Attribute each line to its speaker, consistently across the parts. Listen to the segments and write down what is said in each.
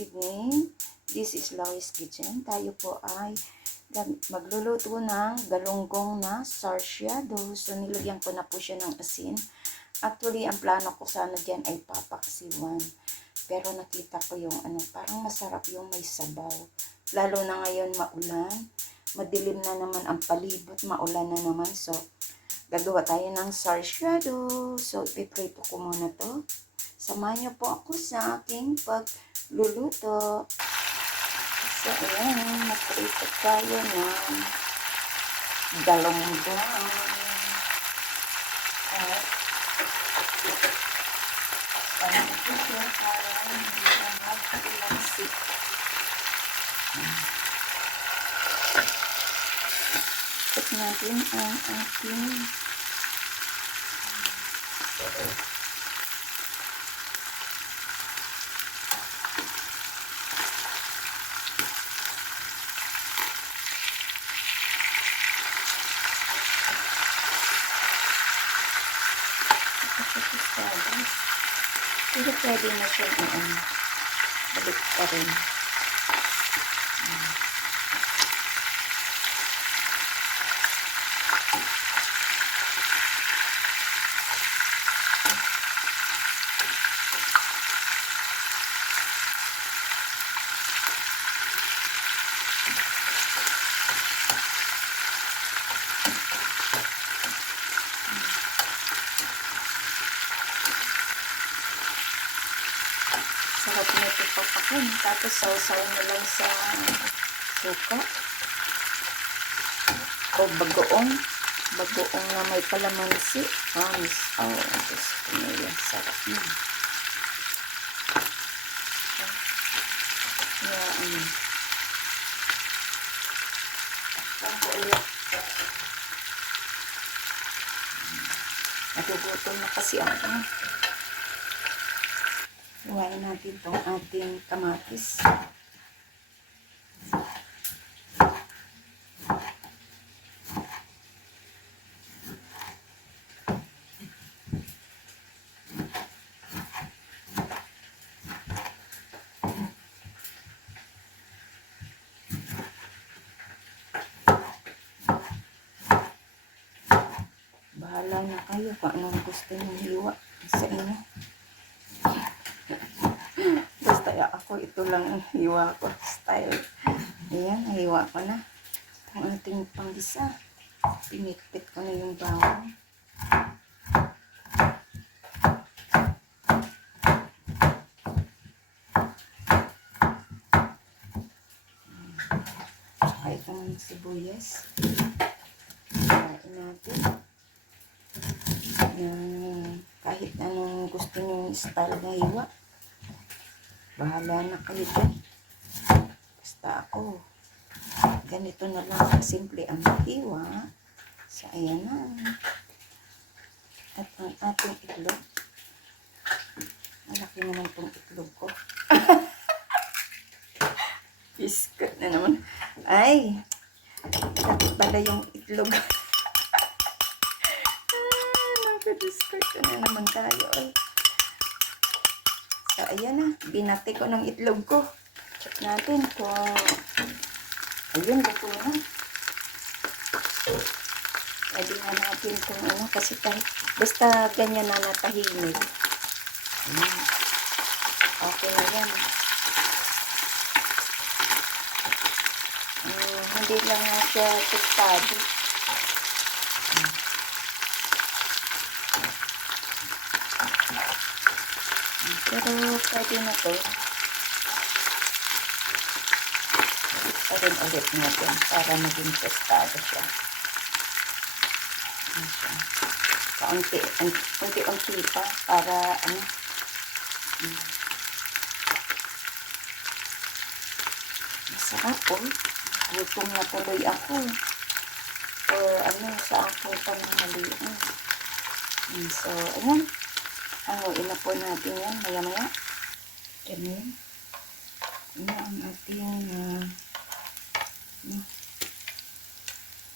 Speaker 1: evening. This is Lois Kitchen. Tayo po ay magluluto ng galunggong na sarsyado. So, nilagyan ko na po siya ng asin. Actually, ang plano ko sana dyan ay papaksiwan. Pero nakita ko yung ano, parang masarap yung may sabaw. Lalo na ngayon maulan. Madilim na naman ang palibot. Maulan na naman. So, gagawa tayo ng sarsyado. So, ipiprito ko muna to. Samahan niyo po ako sa aking pagluluto. So, ayan, magprito tayo ng galonggong. Siya magpailansik. Put natin ang pwede na siya noon. Balik pa rin. Sarap nito papakin. Tapos sausaw mo lang sa suka. O bagoong. Bagoong na may kalamansi. Ah, miss. Oh, Diyos ko na yan. Sarap na. Yeah, ano. Takpan ko ulit. Nagugutom na kasi ako. Huwain natin itong ating kamatis. Bahala na kayo kung anong gusto nyo hiwa sa inyo. Ako, ito lang ang hiwa ko style. Ayan, nahiwa ko na. Itong ating panggisa. Pinitpit ko na yung bawang. Saka itong sibuyas. Kain natin. Yung kahit anong gusto nyo style na hiwa. Bahala na kayo dyan. Basta ako. Ganito na lang simple ang hiwa. So, ayan na. At ang ating itlog. Malaki naman itong itlog ko. Biscuit na naman. Ay! Laki pala yung itlog. ah, nakadiscard na naman tayo. Ay. So, ayan na. Binati ko ng itlog ko. Check natin kung... Ayun, luto na. Pwede na natin kung ano. Kasi kahit... Basta ganyan na natahimik. Ayan. Okay na yan. Mm, hindi lang nga siya tostado. Pero pwede na to. Pa rin ulit natin para maging tostado siya. Kaunti, unti-unti pa para ano. Masarap po. Gutom na tuloy ako. Or ano, sa aking pananalian. Mm, So, ayan. Hanguin na po natin yan, maya-maya. Ganyan. Ano ang ating uh, ano,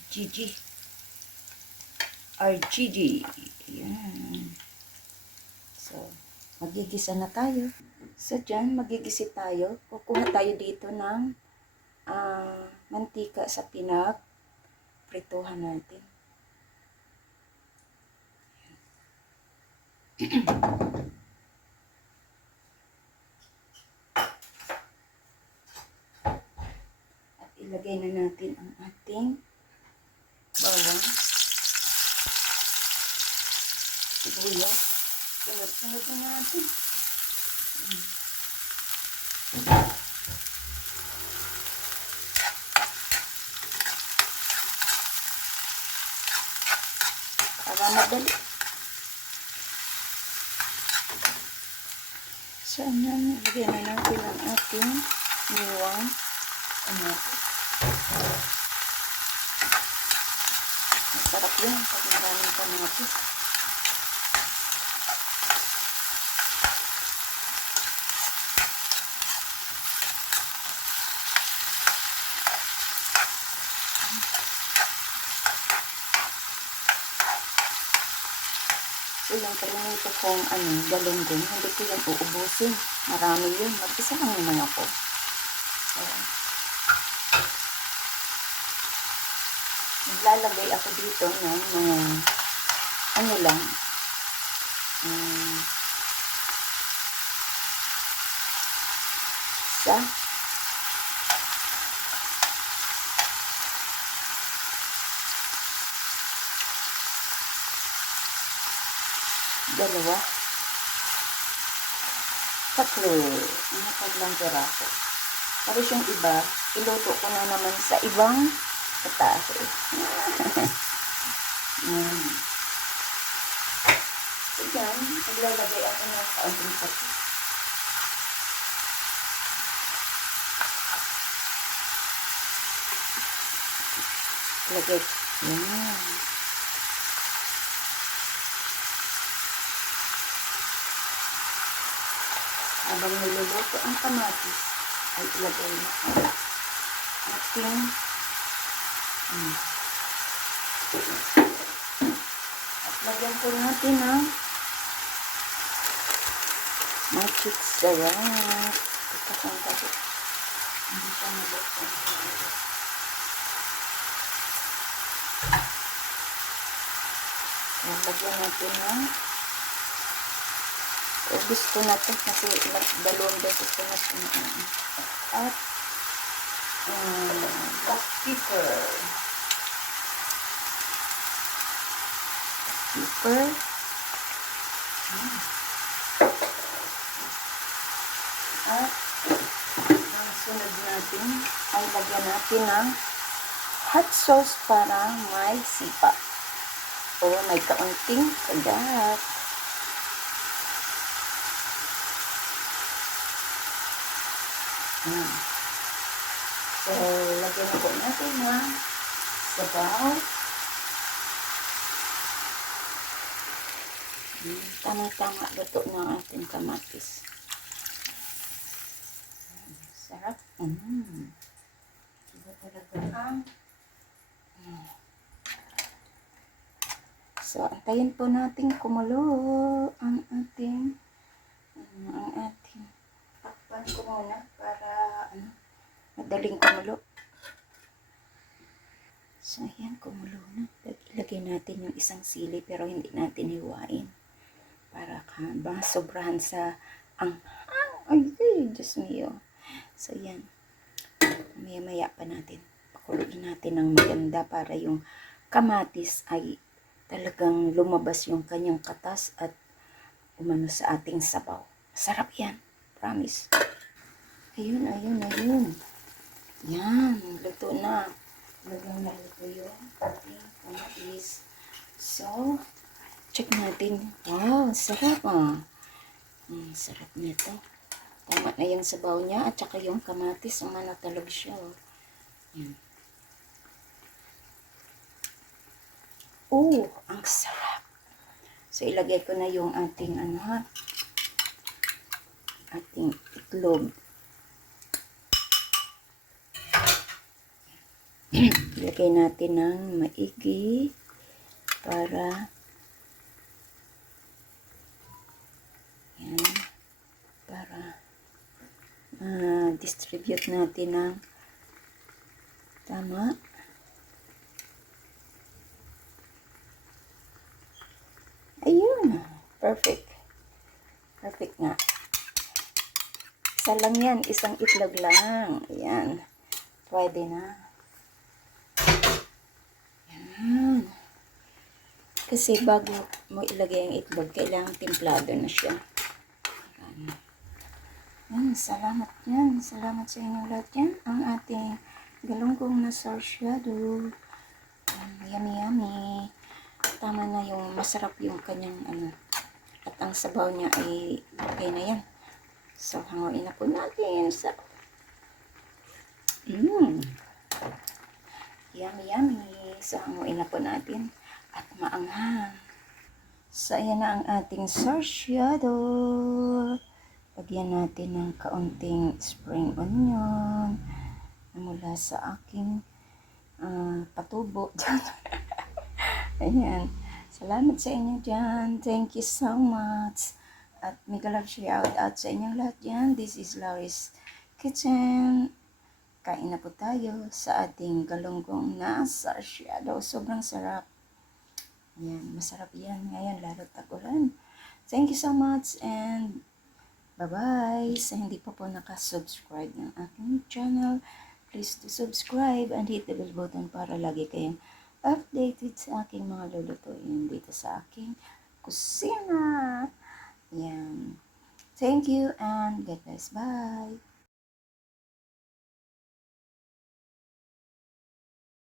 Speaker 1: GG. RGG. Yan. So, magigisa na tayo. So, dyan, magigisit tayo. Kukuha tayo dito ng ah, mantika sa pinag prituhan natin. At ilagay na natin ang ating bawang, sibuyas. Sunod-sunod na natin. Para madali. So, ayan, ilagay na natin ang ating niwang kamatis. Masarap yan pag maraming kamatis. Yung palinito kong ano, galunggong, hindi ko yan uubusin. Marami yun. Mag-isa lang naman ako. So, naglalagay ako dito ng mga ano lang, um, sa dalawa, tatlo, inatag lang piraso. Pero yung iba, iluto ko na naman sa ibang patahe. mm. So, yan, naglalagay ako ng kaunting patis. Lagay. Yan. Habang niluluto ang kamatis. Ay ilagay na ang ating hmm. at lagyan po natin ng magic syrup ito kung kasi hindi siya naluto lagyan natin ng ubus ko na to kasi dalawang beses ko na sinain. At um, black pepper. Pepper. Hmm. At ang sunod natin ay lagyan natin ng hot sauce para may sipa. O may kaunting kagat. Hmm. So, lagyan na po natin ng sabaw. Tama-tama luto na ating kamatis. Sarap. Mm. Iba talaga ang. So, antayin po natin kumulo ang ating mm, ang ating takpan ko muna para ano, madaling kumulo. So, ayan, kumulo na. Ilagay natin yung isang sili pero hindi natin hiwain. Para ka sobrahan sa ang ay, ay, Diyos mio. So, ayan. Maya-maya pa natin. Pakuluin natin ng maganda para yung kamatis ay talagang lumabas yung kanyang katas at umano sa ating sabaw. Sarap yan. Promise. Ayun, ayun, ayun. Yan, luto na. Talagang naluto yung ating kamatis. So, check natin. Wow, sarap ah. Mm, sarap nito. Tama na yung sabaw niya at saka yung kamatis. Umano talaga siya. Oh. Yan. Oh, ang sarap. So, ilagay ko na yung ating ano ha. Ating itlog. Ilagay natin ng maigi para yan para ah, distribute natin ng tama. Ayun. Perfect. Perfect nga. Isa lang yan. Isang itlog lang. Ayan. Pwede na. Ayan. Kasi bago mo ilagay ang itlog, kailangan templado na siya. Ayan. Salamat yan. Salamat sa inyo lahat yan. Ang ating galunggong na sarsyado. Yummy, yummy. Tama na yung masarap yung kanyang ano. At ang sabaw niya ay okay na yan. So, hanguin na po natin sa... Mmm. Yummy, yummy. So, hanguin na po natin. At maanghang. So, ayan na ang ating sarsyado. Lagyan natin ng kaunting spring onion na mula sa aking ah, patubo. Ayan. Salamat sa inyo dyan. Thank you so much. At mega love shout out sa inyong lahat dyan. This is Laurie's Kitchen. Kain na po tayo sa ating galunggong na sarsyado. Sobrang sarap. Ayan, masarap yan ngayon, lalo tagulan. Thank you so much and bye-bye. Sa hindi pa po nakasubscribe ng aking channel, please to subscribe and hit the bell button para lagi kayong updated sa aking mga lulutuin dito sa aking kusina. Yan. Thank you and God bless. Bye.